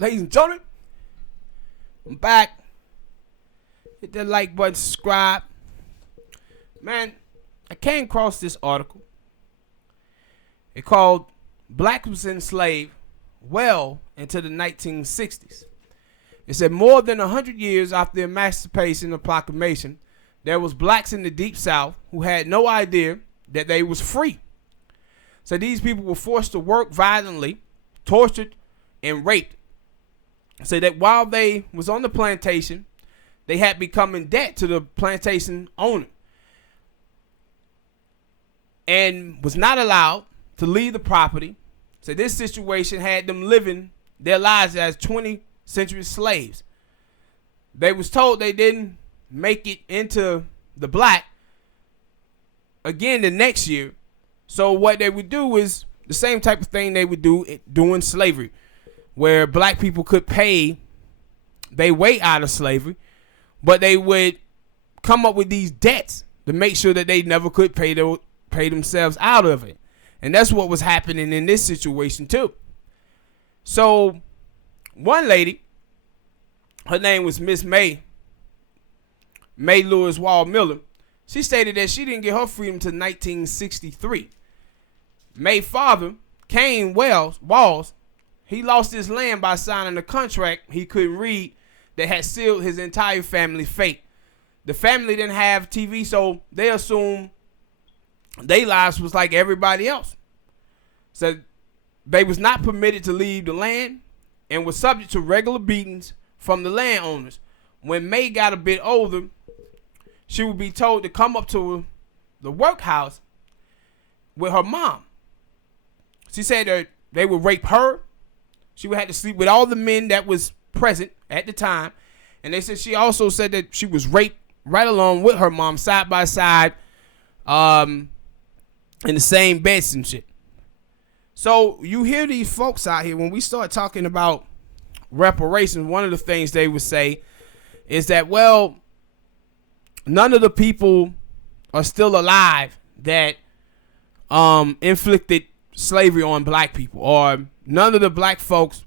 Ladies and gentlemen, I'm back. Hit that like button, subscribe. Man, I came across this article. It called Black was Enslaved Well into the 1960s. It said more than 100 years after the Emancipation Proclamation, there was blacks in the Deep South who had no idea that they was free. So these people were forced to work violently, tortured, and raped. So that while they was on the plantation, they had become in debt to the plantation owner and was not allowed to leave the property. So this situation had them living their lives as 20th century slaves. They was told they didn't make it into the black again the next year. So what they would do is the same type of thing they would do during slavery, where black people could pay their way out of slavery, but they would come up with these debts to make sure that they never could pay themselves out of it. And that's what was happening in this situation too. So one lady, her name was Miss May Lewis Wall Miller. She stated that she didn't get her freedom until 1963. May's father, Cain Walls, he lost his land by signing a contract he couldn't read that had sealed his entire family's fate. The family didn't have TV, so they assumed their lives was like everybody else. So they was not permitted to leave the land and was subject to regular beatings from the landowners. When May got a bit older, she would be told to come up to the workhouse with her mom. She said that they would rape her. She would have to sleep with all the men that was present at the time. And they said she also said that she was raped right along with her mom, side by side, in the same beds and shit. So you hear these folks out here, when we start talking about reparations, one of the things they would say is that, well, none of the people are still alive that inflicted slavery on black people, or none of the black folks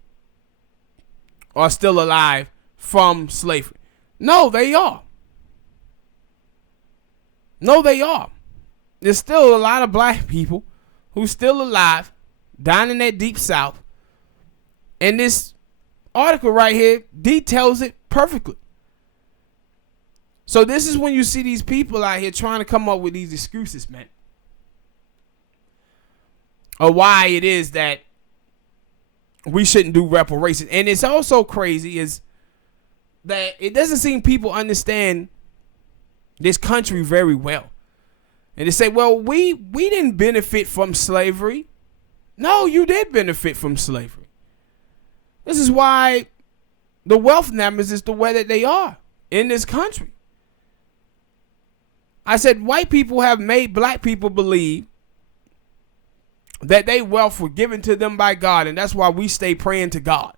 are still alive from slavery. No, they are. No, they are. There's still a lot of black people who's still alive down in that Deep South. And this article right here details it perfectly. So this is when you see these people out here trying to come up with these excuses, man, of why it is that we shouldn't do reparations. And it's also crazy is that it doesn't seem people understand this country very well. And they say, well, we didn't benefit from slavery. No, you did benefit from slavery. This is why the wealth numbers is the way that they are in this country. I said white people have made black people believe that their wealth were given to them by God, and that's why we stay praying to God.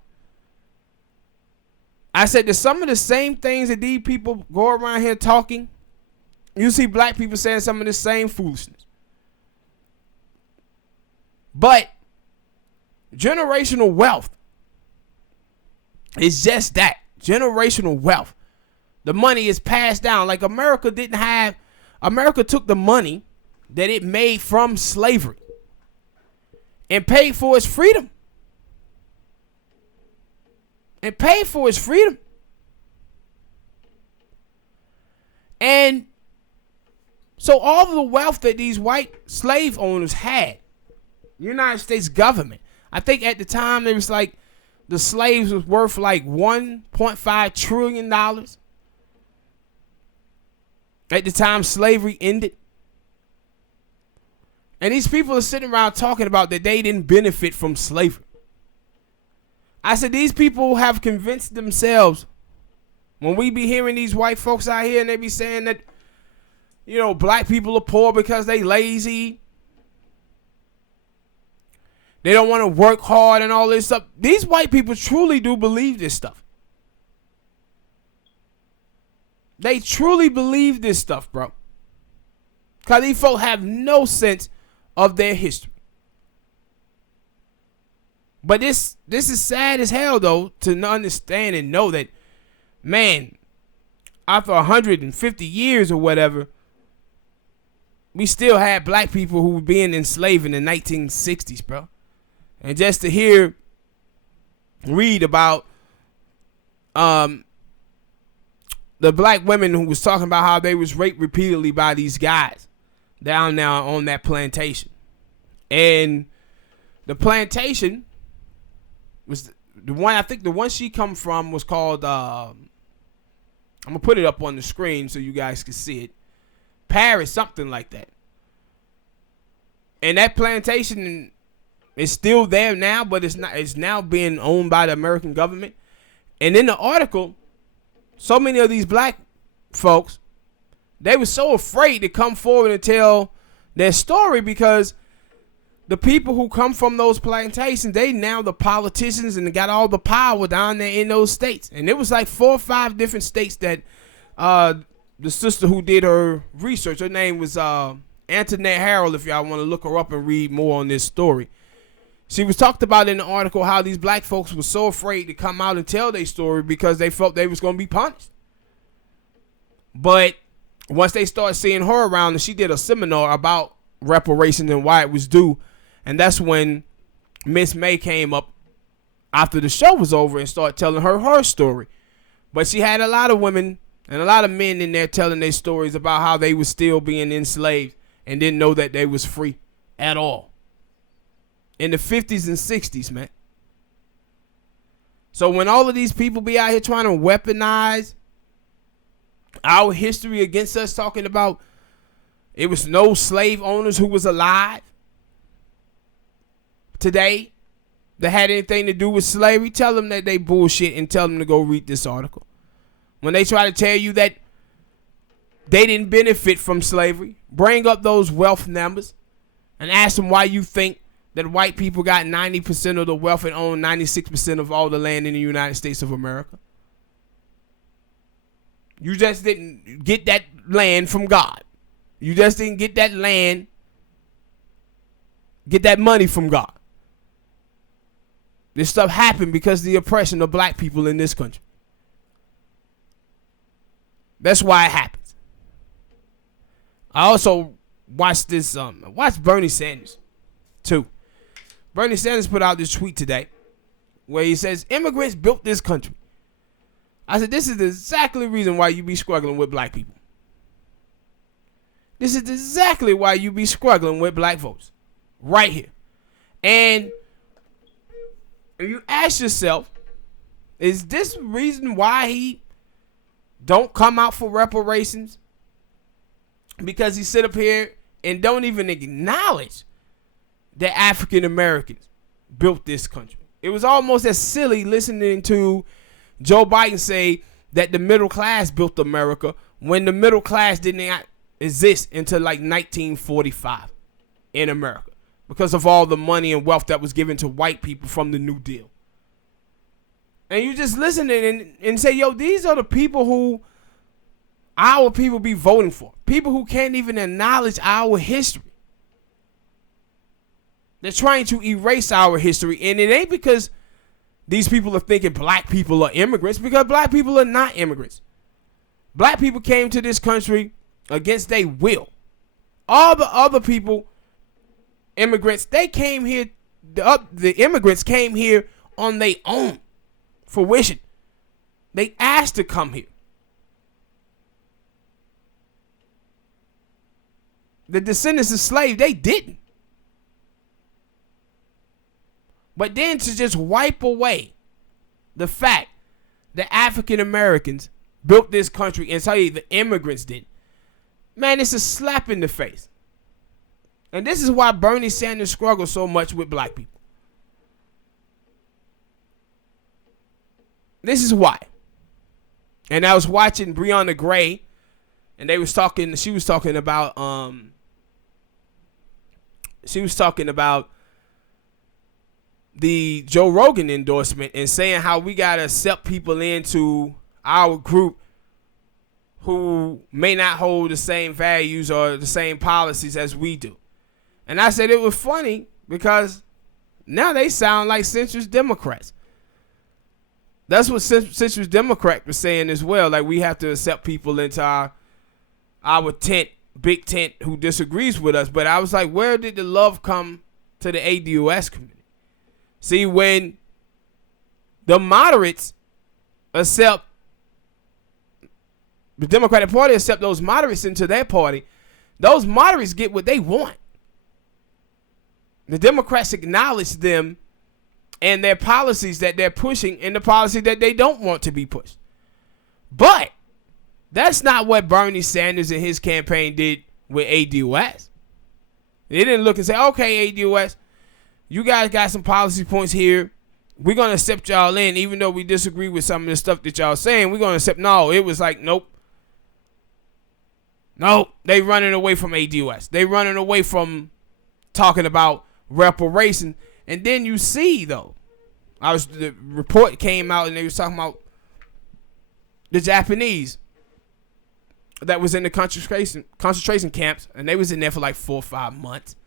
I said that some of the same things that these people go around here talking, you see black people saying some of the same foolishness. But generational wealth is just that, generational wealth. The money is passed down. Like America took the money that it made from slavery and paid for its freedom. And so all the wealth that these white slave owners had, United States government, I think at the time it was like the slaves was worth like $1.5 trillion. At the time slavery ended. And these people are sitting around talking about that they didn't benefit from slavery. I said these people have convinced themselves, when we be hearing these white folks out here and they be saying that, you know, black people are poor because they lazy, they don't want to work hard and all this stuff. These white people truly do believe this stuff. They truly believe this stuff, bro. Because these folks have no sense of their history. But this is sad as hell, though, to understand and know that, man, after 150 years or whatever, we still had black people who were being enslaved in the 1960s, bro. And just to read about the black women who was talking about how they was raped repeatedly by these guys down there on that plantation. And the plantation was the one, I think the one she come from was called, I'm going to put it up on the screen so you guys can see it. Paris, something like that. And that plantation is still there now, but it's now being owned by the American government. And in the article, so many of these black folks, they were so afraid to come forward and tell their story because the people who come from those plantations, they now the politicians and they got all the power down there in those states. And it was like 4 or 5 different states that the sister who did her research, her name was Antoinette Harrell, if y'all want to look her up and read more on this story. She was talked about in the article how these black folks were so afraid to come out and tell their story because they felt they was going to be punished. But once they started seeing her around, and she did a seminar about reparations and why it was due, and that's when Miss May came up after the show was over and started telling her story. But she had a lot of women and a lot of men in there telling their stories about how they were still being enslaved and didn't know that they was free at all. In the 50s and 60s, man. So when all of these people be out here trying to weaponize our history against us, talking about it was no slave owners who was alive today that had anything to do with slavery, tell them that they bullshit and tell them to go read this article. When they try to tell you that they didn't benefit from slavery, bring up those wealth numbers and ask them why you think that white people got 90% of the wealth and own 96% of all the land in the United States of America. You just didn't get that land from God. You just didn't get that land, get that money from God. This stuff happened because of the oppression of black people in this country. That's why it happens. I also watched this, watched Bernie Sanders too. Bernie Sanders put out this tweet today where he says, immigrants built this country. I said, this is exactly the reason why you be struggling with black people. This is exactly why you be struggling with black folks. Right here. And if you ask yourself, is this the reason why he don't come out for reparations? Because he sit up here and don't even acknowledge that African Americans built this country. It was almost as silly listening to Joe Biden say that the middle class built America when the middle class didn't exist until like 1945 in America because of all the money and wealth that was given to white people from the New Deal. And you just listen and say, yo, these are the people who our people be voting for. People who can't even acknowledge our history. They're trying to erase our history. And it ain't because these people are thinking black people are immigrants, because black people are not immigrants. Black people came to this country against their will. All the other people, immigrants, they came here, the immigrants came here on their own fruition. They asked to come here. The descendants of slaves, they didn't. But then to just wipe away the fact that African Americans built this country and tell you the immigrants did, man, it's a slap in the face. And this is why Bernie Sanders struggles so much with black people. This is why. And I was watching Breonna Gray, and she was talking about the Joe Rogan endorsement and saying how we got to accept people into our group who may not hold the same values or the same policies as we do. And I said it was funny because Now they sound like centrist Democrats. That's what centrist Democrat was saying as well. Like, we have to accept people into our tent, big tent, who disagrees with us. But I was like, where did the love come to the ADOS community? See, when the moderates accept, the Democratic Party accept those moderates into their party, those moderates get what they want. The Democrats acknowledge them and their policies that they're pushing and the policy that they don't want to be pushed. But that's not what Bernie Sanders and his campaign did with ADOS. They didn't look and say, okay, ADOS, you guys got some policy points here. We're going to accept y'all in, even though we disagree with some of the stuff that y'all saying. We're going to accept. No, it was like, nope. No, they running away from ADOS. They running away from talking about reparation. And then you see, though, the report came out and they was talking about the Japanese that was in the concentration camps, and they was in there for like 4 or 5 months.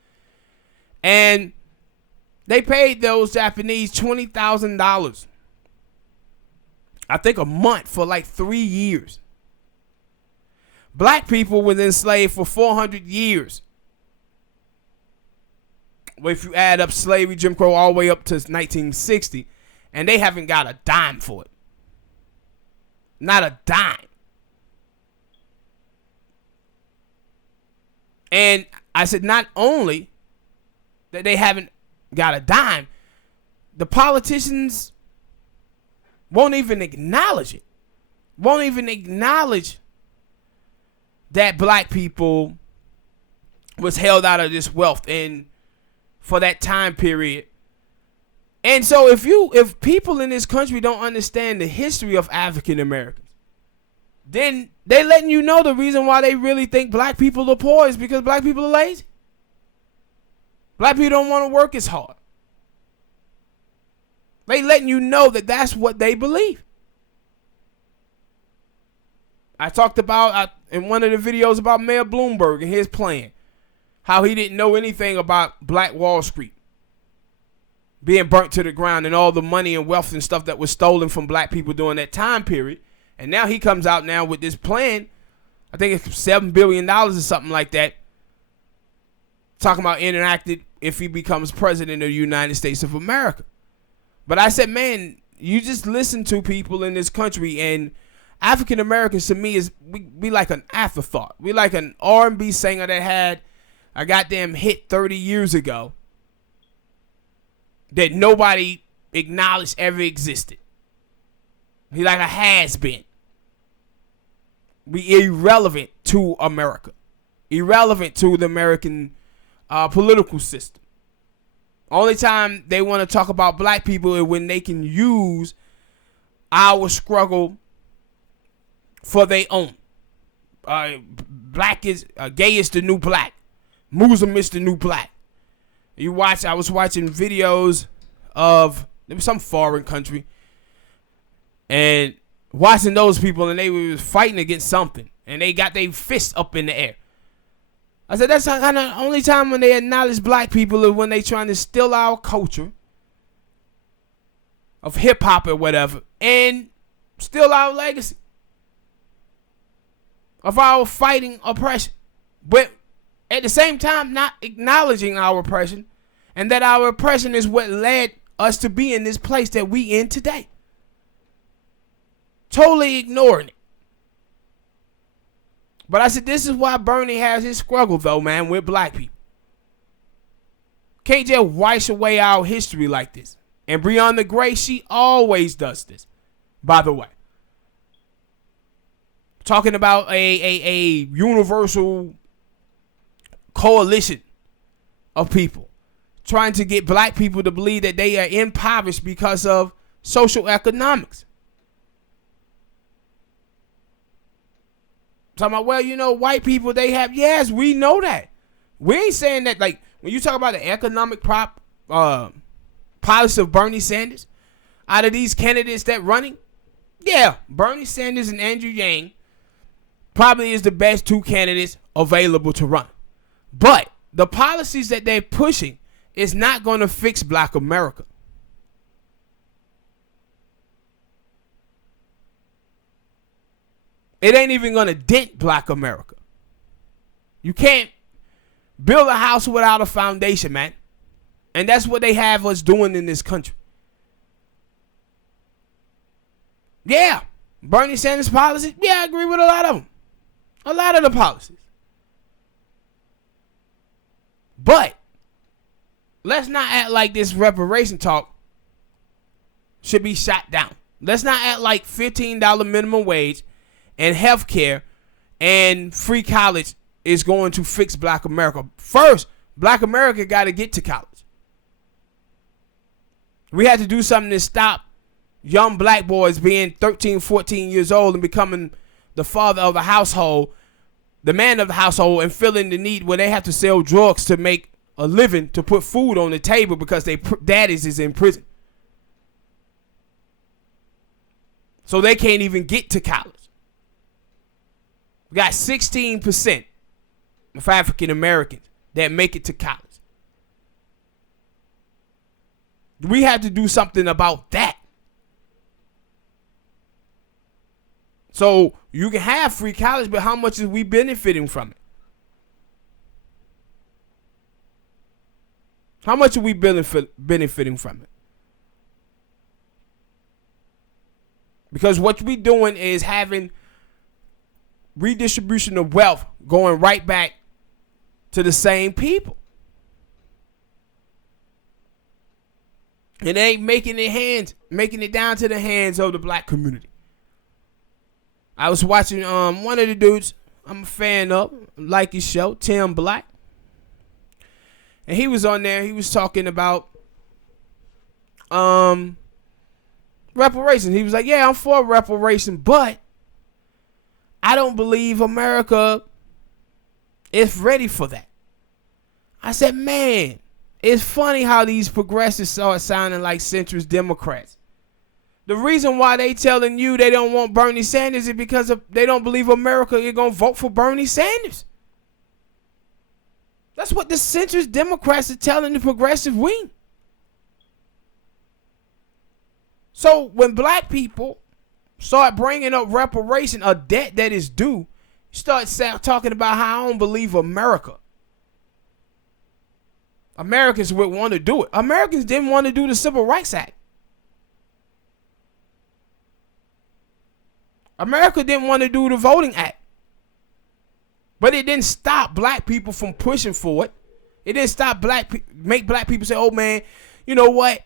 And they paid those Japanese $20,000, I think, a month for like 3 years. Black people was enslaved for 400 years. Well, if you add up slavery, Jim Crow, all the way up to 1960, and they haven't got a dime for it. Not a dime. And I said, not only that they haven't got a dime, the politicians won't even acknowledge it. Won't even acknowledge that black people was held out of this wealth and for that time period. And so if people in this country don't understand the history of African Americans, then they letting you know the reason why they really think black people are poor is because black people are lazy. Black people don't want to work as hard. They letting you know that that's what they believe. I talked about in one of the videos about Mayor Bloomberg and his plan, how he didn't know anything about Black Wall Street being burnt to the ground and all the money and wealth and stuff that was stolen from black people during that time period. And now he comes out now with this plan, I think it's $7 billion or something like that, talking about enacted if he becomes president of the United States of America. But I said, man, you just listen to people in this country, and African Americans to me is we like an afterthought. We like an R&B singer that had a goddamn hit 30 years ago that nobody acknowledged ever existed. He like a has-been. We irrelevant to America. Irrelevant to the American political system. Only time they want to talk about black people is when they can use our struggle for their own. Black is gay is the new black. Muslim is the new black. I was watching videos of, there was some foreign country, and watching those people, and they were fighting against something, and they got their fists up in the air. I said, that's the kind of only time when they acknowledge black people is when they trying to steal our culture of hip hop or whatever, and steal our legacy of our fighting oppression. But at the same time, not acknowledging our oppression, and that our oppression is what led us to be in this place that we in today. Totally ignoring it. But I said, this is why Bernie has his struggle, though, man, with black people. Can't just wash away our history like this. And Breonna Gray, she always does this, by the way. Talking about a universal coalition of people trying to get black people to believe that they are impoverished because of social economics. Talking about, well, white people, they have, yes, we know that. We ain't saying that, like, when you talk about the economic policy of Bernie Sanders, out of these candidates that running, yeah, Bernie Sanders and Andrew Yang probably is the best two candidates available to run. But the policies that they're pushing It's not going to fix black America. It ain't even going to dent black America. You can't build a house without a foundation, man. And that's what they have us doing in this country. Yeah, Bernie Sanders' policies, yeah, I agree with a lot of them. A lot of the policies. But let's not act like this reparation talk should be shot down. Let's not act like $15 minimum wage and health care and free college is going to fix black America. First, black America got to get to college. We had to do something to stop young black boys being 13, 14 years old and becoming the father of the household, the man of the household, and feeling the need where they have to sell drugs to make a living, to put food on the table because their daddies is in prison. So they can't even get to college. We got 16% of African Americans that make it to college. We have to do something about that. So you can have free college, but how much is we benefiting from it? How much are we benefiting from it? Because what we doing is having redistribution of wealth going right back to the same people. And they ain't making it down to the hands of the black community. I was watching one of the dudes I'm a fan of, like his show, Tim Black. And he was on there, he was talking about reparations. He was like, yeah, I'm for reparation, but I don't believe America is ready for that. I said, man, it's funny how these progressives start sounding like centrist Democrats. The reason why they telling you they don't want Bernie Sanders is because they don't believe America is going to vote for Bernie Sanders. That's what the centrist Democrats are telling the progressive wing. So when black people start bringing up reparation, a debt that is due, start talking about how I don't believe America. Americans would want to do it. Americans didn't want to do the Civil Rights Act. America didn't want to do the Voting Act. But it didn't stop black people from pushing for it. It didn't stop make black people say, oh man, you know what?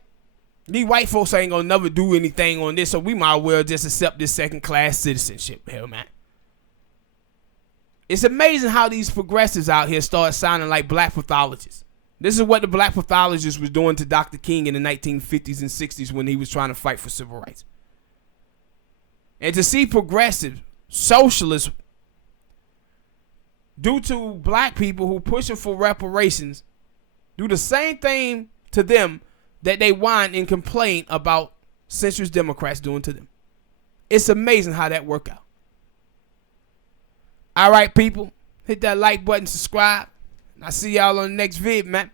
These white folks ain't gonna never do anything on this, so we might as well just accept this second-class citizenship. Hell, man. It's amazing how these progressives out here start sounding like black pathologists. This is what the black pathologist was doing to Dr. King in the 1950s and 60s when he was trying to fight for civil rights. And to see progressive socialists due to black people who pushing for reparations do the same thing to them that they whine and complain about centrist Democrats doing to them. It's amazing how that work out. All right, people, hit that like button, subscribe. I'll see y'all on the next vid, man.